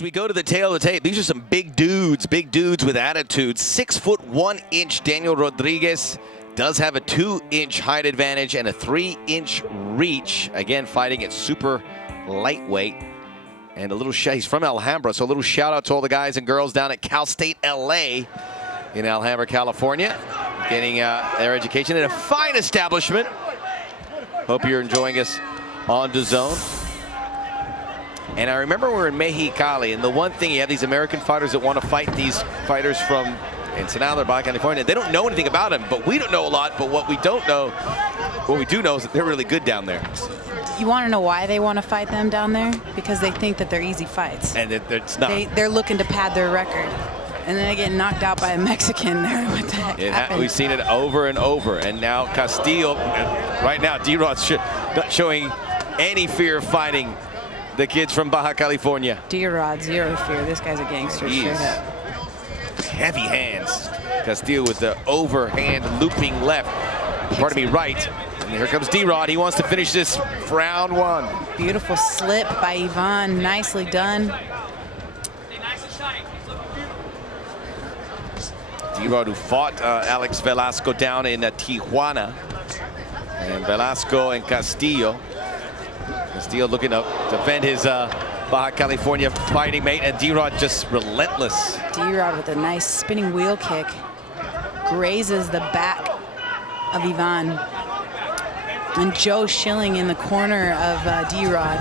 As we go to the tail of the tape, these are some big dudes with attitude. 6 foot 1 inch Daniel Rodriguez does have a 2-inch height advantage and a 3-inch reach. Again, fighting at super lightweight. And a little he's from Alhambra, so a little shout out to all the guys and girls down at Cal State LA in Alhambra, California, getting their education in a fine establishment. Hope you're enjoying us on DAZN. And I remember we were in Mexicali, and the one thing, you have these American fighters that want to fight these fighters from Ensenada, Baja California. They don't know anything about them, but we don't know a lot. But what we do know is that they're really good down there. You want to know why they want to fight them down there? Because they think that they're easy fights. And it's not. They're looking to pad their record. And then they get knocked out by a Mexican there. What the heck happened? We've seen it over and over. And now Castillo, right now, D-Rod's not showing any fear of fighting the kids from Baja California. D-Rod, zero fear. This guy's a gangster. Straight up. Heavy hands. Castillo with the overhand looping left. Pardon me, right. And here comes D-Rod. He wants to finish this for round one. Beautiful slip by Ivan. Nicely done. D-Rod, who fought Alex Velasco down in Tijuana. And Velasco and Castillo. Castillo looking to defend his Baja California fighting mate, and D-Rod just relentless. D-Rod with a nice spinning wheel kick. Grazes the back of Ivan. And Joe Schilling in the corner of D-Rod.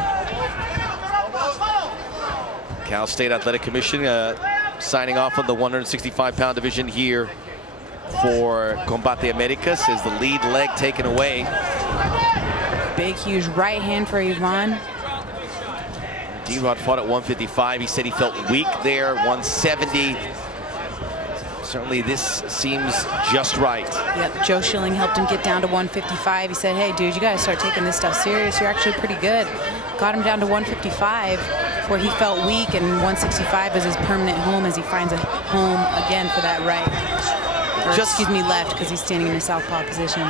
Cal State Athletic Commission signing off on the 165-pound division here for Combate Americas as the lead leg taken away. Big, huge right hand for Ivan. D-Rod fought at 155. He said he felt weak there, 170. Certainly this seems just right. Yep, Joe Schilling helped him get down to 155. He said, hey, dude, you got to start taking this stuff serious. You're actually pretty good. Got him down to 155, where he felt weak, and 165 is his permanent home as he finds a home again for that right. Or, excuse me, left, because he's standing in a southpaw position.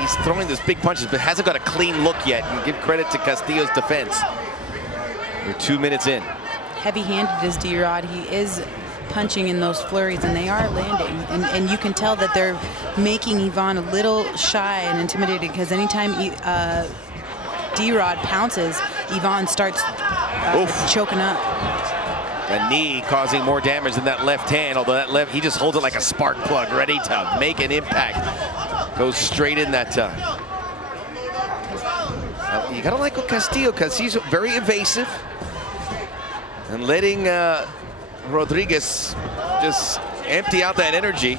He's throwing those big punches, but hasn't got a clean look yet. And give credit to Castillo's defense. We're 2 minutes in. Heavy-handed is D-Rod. He is punching in those flurries, and they are landing. And you can tell that they're making Ivan a little shy and intimidated, because anytime D-Rod pounces, Ivan starts choking up. A knee causing more damage than that left hand, although that left, he just holds it like a spark plug, ready to make an impact. Goes straight in that time. You gotta like Castillo, because he's very evasive and letting Rodriguez just empty out that energy.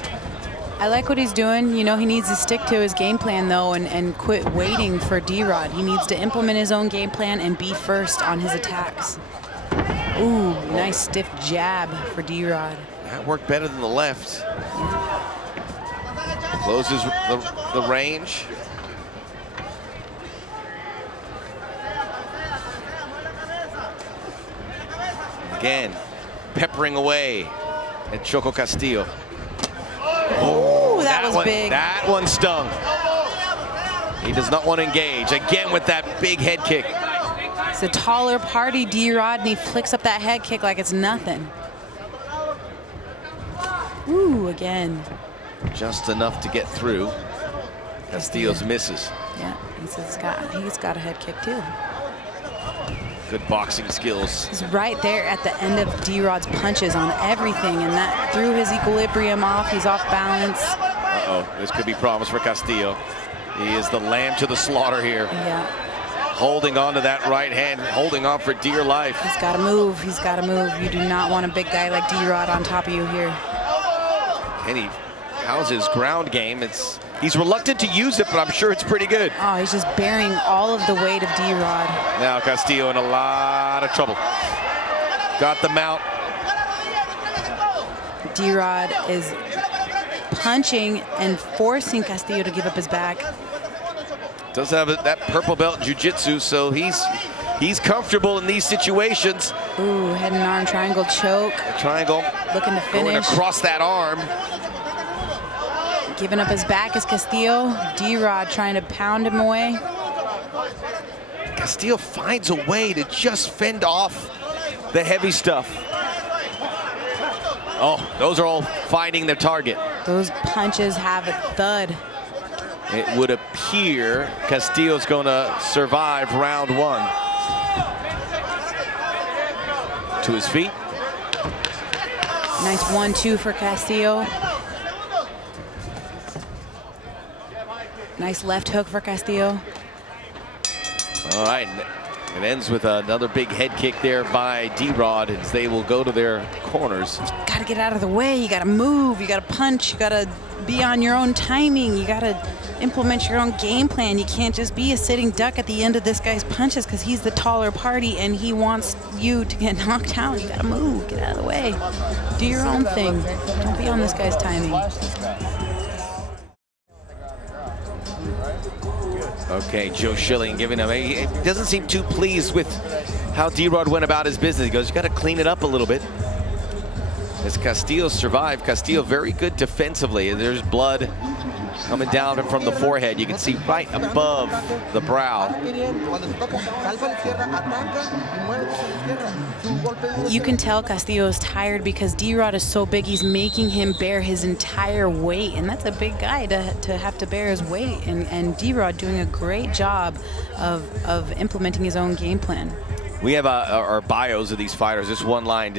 I like what he's doing. You know, he needs to stick to his game plan, though, and quit waiting for D-Rod. He needs to implement his own game plan and be first on his attacks. Ooh, nice stiff jab for D-Rod. That worked better than the left. Closes the range. Again, peppering away at Choko Castillo. Oh, that was big. That one stung. He does not want to engage. Again with that big head kick. It's a taller party, D-Rod, and he flicks up that head kick like it's nothing. Ooh, again. Just enough to get through. Castillo's misses. Yeah, he's got a head kick too. Good boxing skills. He's right there at the end of D-Rod's punches on everything, and that threw his equilibrium off. He's off balance. Uh-oh, this could be problems for Castillo. He is the lamb to the slaughter here. Yeah. Holding on to that right hand, holding on for dear life. He's got to move. He's got to move. You do not want a big guy like D-Rod on top of you here. And how's his ground game? He's reluctant to use it, but I'm sure it's pretty good. Oh, he's just bearing all of the weight of D-Rod. Now Castillo in a lot of trouble. Got the mount. D-Rod is punching and forcing Castillo to give up his back. Does have that purple belt in jiu-jitsu, so he's comfortable in these situations. Ooh, head and arm triangle choke. A triangle. Looking to finish. Going across that arm. Giving up his back is Castillo. D-Rod trying to pound him away. Castillo finds a way to just fend off the heavy stuff. Oh, those are all finding their target. Those punches have a thud. It would appear Castillo's going to survive round 1. To his feet. Nice 1-2 for Castillo. Nice left hook for Castillo. All right, it ends with another big head kick there by D-Rod as they will go to their corners. Got to get out of the way. You got to move. You got to punch. You got to be on your own timing. You got to implement your own game plan. You can't just be a sitting duck at the end of this guy's punches because he's the taller party and he wants you to get knocked out. You got to move. Get out of the way. Do your own thing. Don't be on this guy's timing. Okay, Joe Schilling giving him, he doesn't seem too pleased with how D-Rod went about his business. He goes, you got to clean it up a little bit. As Castillo survived, Castillo very good defensively. There's blood coming down from the forehead. You can see right above the brow. You can tell Castillo is tired because D-Rod is so big, he's making him bear his entire weight, and that's a big guy to have to bear his weight. And D-Rod doing a great job of implementing his own game plan. We have our bios of these fighters. Just one line,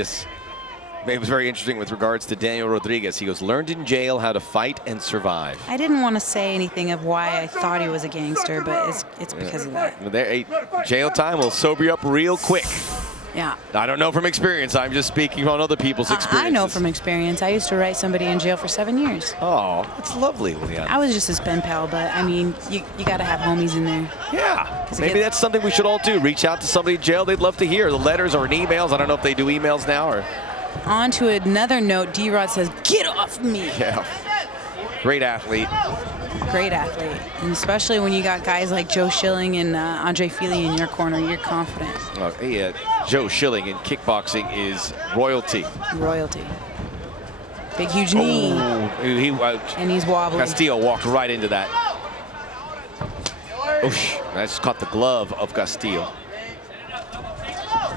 it was very interesting with regards to Daniel Rodriguez. He goes, learned in jail how to fight and survive. I didn't want to say anything of why I thought he was a gangster, but it's because of that. Jail time will sober you up real quick. Yeah. I don't know from experience. I'm just speaking on other people's experiences. I know from experience. I used to write somebody in jail for 7 years. Oh, that's lovely, Leon. I was just his pen pal, but I mean, you got to have homies in there. Yeah. Maybe that's something we should all do. Reach out to somebody in jail. They'd love to hear the letters or an emails. I don't know if they do emails now or. On to another note, D-Rod says, get off me. Yeah. Great athlete. Great athlete. And especially when you got guys like Joe Schilling and Andre Fili in your corner, you're confident. Joe Schilling in kickboxing is royalty. Royalty. Big, huge knee. And he's wobbly. Castillo walked right into that. Oosh, that's caught the glove of Castillo.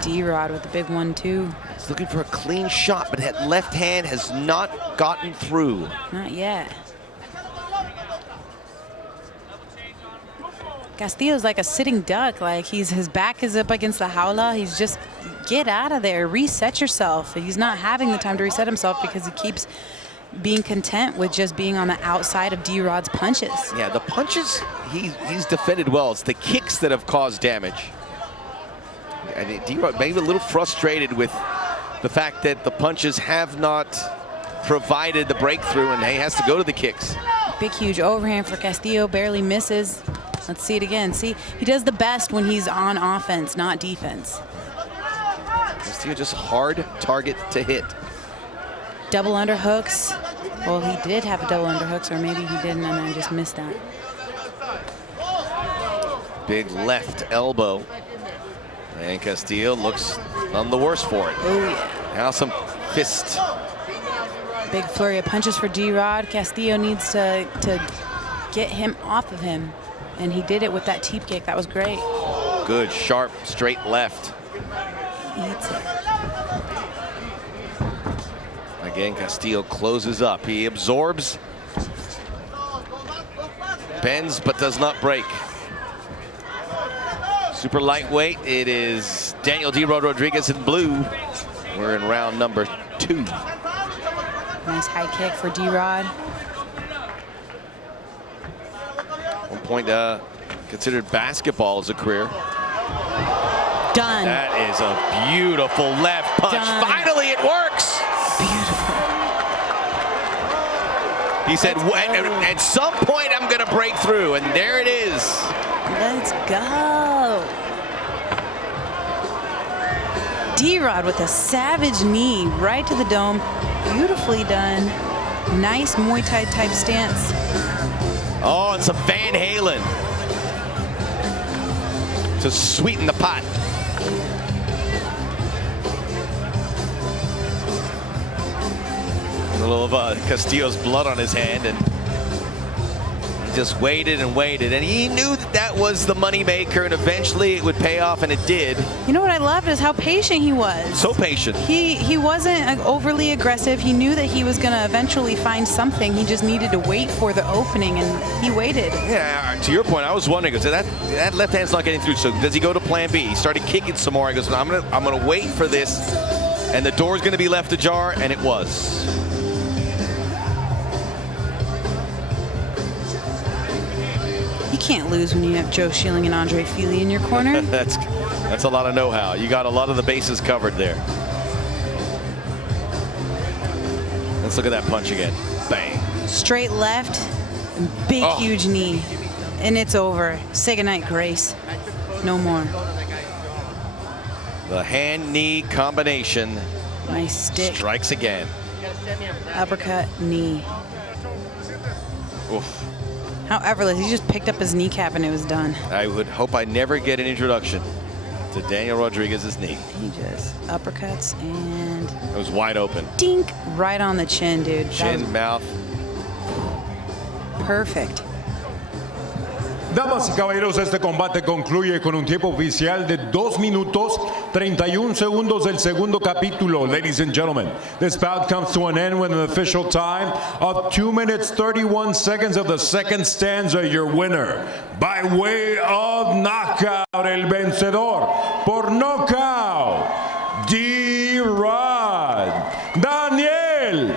D-Rod with the big 1-2. He's looking for a clean shot, but that left hand has not gotten through. Not yet. Castillo's like a sitting duck. Like his back is up against the jaula. He's just, get out of there, reset yourself. He's not having the time to reset himself because he keeps being content with just being on the outside of D-Rod's punches. Yeah, the punches, he's defended well. It's the kicks that have caused damage. And D-Rod maybe a little frustrated with the fact that the punches have not provided the breakthrough and he has to go to the kicks. Big, huge overhand for Castillo, barely misses. Let's see it again. See, he does the best when he's on offense, not defense. Castillo just hard target to hit. Double underhooks. Well, he did have a double underhooks, or maybe he didn't and I just missed that. Big left elbow. And Castillo looks none the worse for it. Oh, yeah. Now some fist. Big flurry of punches for D-Rod. Castillo needs to get him off of him. And he did it with that teep kick. That was great. Good, sharp, straight left. Eats it. Again, Castillo closes up. He absorbs, bends, but does not break. Super lightweight, it is Daniel D-Rod Rodriguez in blue. We're in round number 2. Nice high kick for D-Rod. One point considered basketball as a career. Done. That is a beautiful left punch. Done. Finally, it works. Beautiful. He said, at some point I'm going to break through, and there it is. Let's go. D-Rod with a savage knee right to the dome. Beautifully done. Nice Muay Thai type stance. Oh, and some Van Halen to sweeten the pot. A little of Castillo's blood on his hand, and just waited and waited, and he knew that that was the moneymaker, and eventually it would pay off, and it did. You know what I loved is how patient he was. So patient. He wasn't overly aggressive. He knew that he was going to eventually find something. He just needed to wait for the opening, and he waited. Yeah, to your point, I was wondering, because that left hand's not getting through, so does he go to plan B? He started kicking some more. I goes, I'm gonna wait for this, and the door's gonna be left ajar, and it was. You can't lose when you have Joe Schilling and Andre Fili in your corner. That's a lot of know-how. You got a lot of the bases covered there. Let's look at that punch again. Bang. Straight left, big, huge knee. And it's over. Say goodnight, Grace. No more. The hand-knee combination. Nice stick. Strikes again. Uppercut, knee. Oof. How effortless. He just picked up his kneecap and it was done. I would hope I never get an introduction to Daniel Rodriguez's knee. He just uppercuts and... It was wide open. Dink! Right on the chin, dude. Chin, mouth. Perfect. Damas y caballeros, este combate concluye con un tiempo oficial de 2 minutos 31 segundos del segundo capítulo. Ladies and gentlemen, this bout comes to an end with an official time of 2 minutes 31 seconds of the second stanza. Your winner, by way of knockout, el vencedor por knockout, D-Rod, Daniel